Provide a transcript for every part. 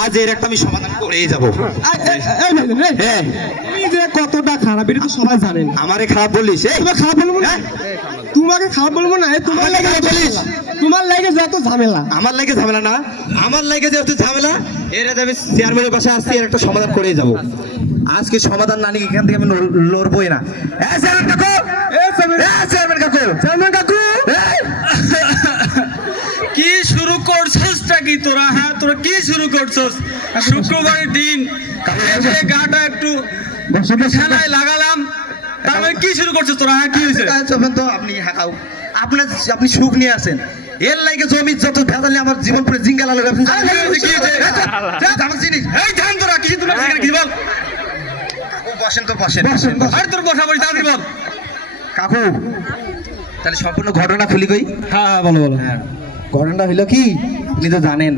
আজ এর একটা আমি সমাধান করেই যাবো। তুমি যে কতটা খারাপ এটা তো সবাই জানেন। আমারে খারাপ বলিস? তোমাকে খারাপ বলবো না, তোমাকে খারাপ বলবো না, তোমার লাগে বলিস, তোমার লাগে যত ঝামেলা। আমার লাগে ঝামেলা না, আমার লাগে যেহেতু ঝামেলা, এর আমি চেয়ারম্যানের বাসায় আসছি, এর একটা সমাধান করেই যাবো। আজকে সমাধান না নিয়ে এখান থেকে আমি লড়বই না। চেয়ারম্যান কাকু, চেয়ারম্যান কাকু, চেয়ারম্যান কাকু, কি শুরু করছসটা কি তোরা? হ্যাঁ, তোরা কি শুরু করছস? শুক্রবারের দিন গাটা একটু খেলায় লাগালাম, তারপরে কি শুরু করছস তোরা? হ্যাঁ, কি হয়েছে? তো আপনি হাঁকাও, আপনি সুখ নিয়ে আসেন, এর লাগে জমি যত ভেজালে আমার জীবন পুরো জিঙ্গা লাল জিনিস। এই ধান তোরা কিছু তোরা কি বল? বসেন তো, বসেন। আর তোর বসা বলি তাড়াতাড়ি বল। কাকু তাহলে সম্পূর্ণ ঘটনা খুলি কই। হ্যাঁ, বলো বলো। ঘটনাটা হইলো কি, আপনি তো জানেন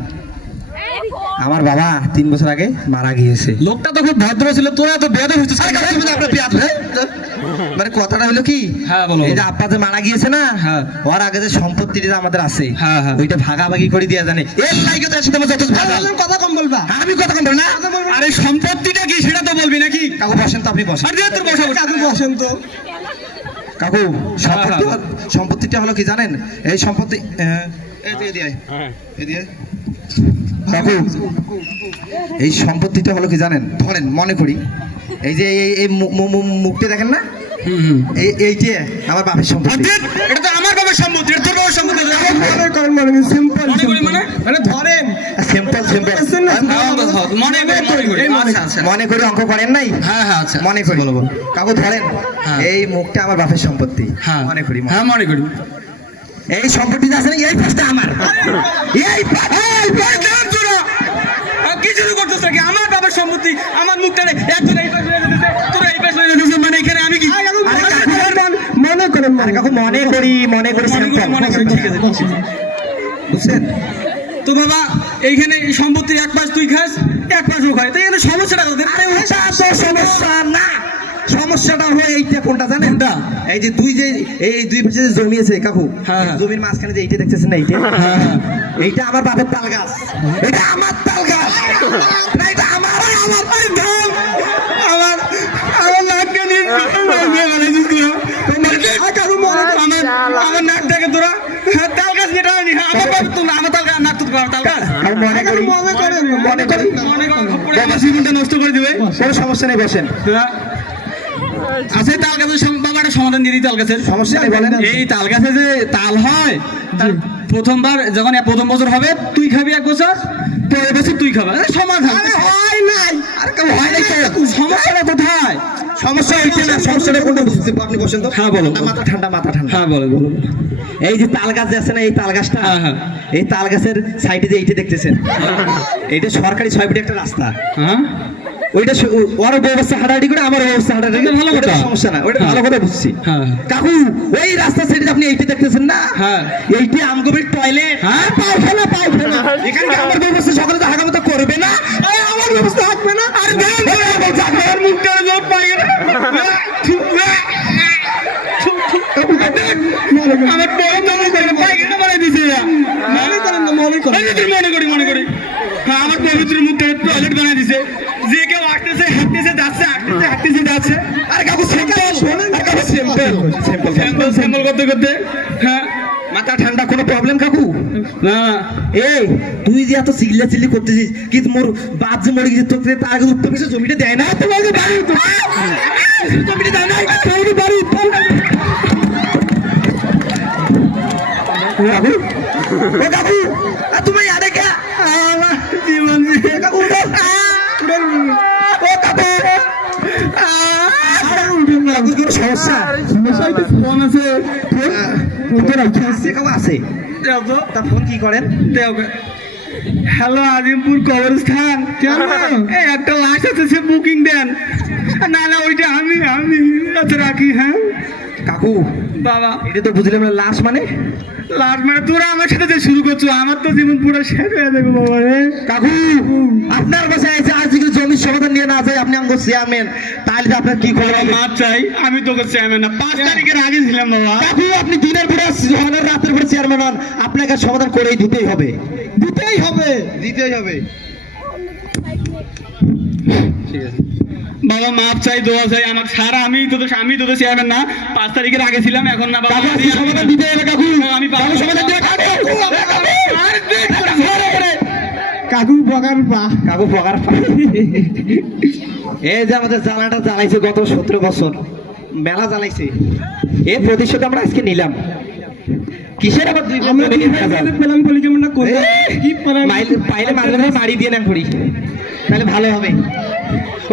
আমার বাবা 3 বছর আগে মারা গিয়েছে। লোকটা তো খুব ভদ্র ছিল, তোরা এত বেয়াদব হইছিস। মানে কথাটা হলো কি, হ্যাঁ বলো। এই যে আব্বা যে মারা গিয়েছে না, হ্যাঁ, ওর আগে যে সম্পত্তিটা আমাদের আছে, হ্যাঁ হ্যাঁ, ওইটা ভাগাভাগি করে দেয়া জানে। এর লাগে তো সাথে যত কথা কম বলবা। আমি কথা কম বল না। আরে সম্পত্তিটা কি সেটা তো বলবি নাকি? কাকু বসেন তো, আপনি বসেন। আরে তোর বসা বসা। কাকু বসেন তো। কাকু সম্পত্তিটা হলো কি জানেন? এই সম্পত্তি কাকু এই সম্পত্তিটা হলো কি জানেন? ধরেন মনে করি এই যে এই মুখটা দেখেন না, এইটা আমার বাপের সম্পত্তি। এটা তো আমার বাবার সম্পত্তি, এটা তোর বাবার সম্পত্তি। মনে করেন, মানে সিম্পল মানে ধরেন সিম্পল মনে করি অঙ্ক করেন নাই? হ্যাঁ হ্যাঁ, আচ্ছা মনে করি। কাকু ধরেন এই মুখটা আমার বাপের সম্পত্তি, মনে করি। হ্যাঁ, মনে করি। এই সম্পত্তিটা আছে না, এই পাশটা আমার। কি শুরু করছিস নাকি? আমার বাবার সম্পত্তি, আমার মুখটা একজন এই পাশে দিতেছে, তোরা এই পাশে দিতেছিস, মানে এখানে আমি কি? মনে করেন, আরে কাকু মনে করি ঠিক আছে, বুঝছেন তো বাবা? এইখানে সম্পত্তি এক পাশ তুই খাস, এক পাশ ও খায়, তাই এখানে সমস্যাটা কোথায়? সমস্যা না, সমস্যাটা হলো এইটা। কোনটা জানেন? এই যে দুই পাশে যে জমি আছে কাকু, জমির মাঝখানে যে এইটা দেখতেছেন না, এইটা আমার বাপের তাল গাছ, এটা আমার তাল গাছ না, এটা আমার নাকটা নিয়ে আমার নাকটাকে তোরা তাল গাছ যেটা আমার বাবা, তো আমার তাল গাছ, নাক তো তাল গাছ। আমার জীবনটা নষ্ট করে দিবে। কোনো সমস্যা নেই, বসেন। আচ্ছা, তাল গাছের বাবাটা সমাধান দিয়ে দিই। তাল গাছের সমস্যা নেই, বলেন। এই তাল গাছে যে তাল হয়, প্রথমবার যখন প্রথম বছর হবে তুই খাবি, 1 বছর পরের বছর তুই খাবি, সমাধান। হয় নাই, সমস্যাটা কোথায়? সমস্যা এইটা না, সমস্যাটা কোনটা বুঝতে আপনি বসেন তো। হ্যাঁ বলো। মাথা ঠান্ডা, মাথা ঠান্ডা। হ্যাঁ বলো বলো। এই যে তাল গাছ আছে না, এই তাল গাছটা, এই তাল গাছের সাইডে যে এইটা দেখতেছেন, এইটা সরকারি 6 ফিট একটা রাস্তা। হ্যাঁ, ওইটা ওর ব্যবস্থা হাঁটাহাঁটি করে, আমার ব্যবস্থা হাঁটাহাঁটি করে, ভালো কথা, সমস্যা না, ওইটা ভালো কথা বুঝছি। কাকু ওই রাস্তার সাইডে আপনি এইটা দেখতেছেন না, এইটা আমগোবির টয়লেট, পায়খানা। এখানে আমার ব্যবস্থা সকালে তো হাগামতো করবে না, আমার ব্যবস্থা থাকবে না। আর আপনার মুখটা জব পায়খানা, আমার পায়খানা বানাই দিছে। মনে করি হ্যাঁ, আমার পবিত্র মুখটা টয়লেট বানাই দিছে। যে কেউ আসতেছে, হাঁটতেছে যাচ্ছে। আরে কাকু সিম্পল করতে হ্যাঁ, মাথা ঠান্ডা। কোনো প্রবলেম কাকু? না। এই তুই যে এত চিল্লি করতেছিস, কি মোর বাপ যে মরে গেছে, তোকে তার আগে উত্তর পেছে জমিটা দেয় না, তোমাকে বাড়ি জমিটা দেয় না, বাড়ি কাকু তুমি আরে কে আমার জীবন কাকু সমস্যা ফোন আছে, আছে তা ফোন কি করেন? হ্যালো, আজিমপুর কবরস্থান, এই একটা লাশ আছে, সে বুকিং দেন। না ওইটা আমি আচ্ছা রাখি। হ্যাঁ কাকু বাবা, এটা তো বুঝলাম না, লাশ মানে তোরা আমার সাথে যে শুরু করছো, আমার তো জীবন পুরো শেষ হয়ে যাবে বাবা রে। কাকু আপনার বাসায় এসে আজ যদি জমির সমাধান নিয়ে না যায়, আপনি আমাকে চেয়ারম্যান, তাহলে আপনার কি করবো? মাপ চাই, আমি তোকে চেয়ারম্যান না, 5 তারিখের আগে ছিলাম বাবা। কাকু আপনি দিনের পরে রাতের পরে চেয়ারম্যান হন, আপনাকে সমাধান করেই দিতেই হবে। বাবা মাপ চাই, দোয়া চাই, আমাকে সারা আমি তোদের চেয়ারম্যান না, 5 তারিখের আগে ছিলাম, এখন না বাবা। সমাধান দিতে হবে কাকু, আমি পাবো সমাধান দিতে কাকু বকার পা কাকু পকার এই যে আমাদের জ্বালাটা জ্বালাইছে গত 17 বছর, মেলা জ্বালাইছে, এর প্রতিশোধ আমরা আজকে নিলাম। কিসের আবার দুই আমরা পেলাম বলি কেমন না করব কি পাইলে মাঝে মাঝে মারি দিয়ে না করি, তাহলে ভালো হবে।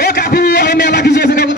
ও কাকু, মেলা কিছু আছে কাকু,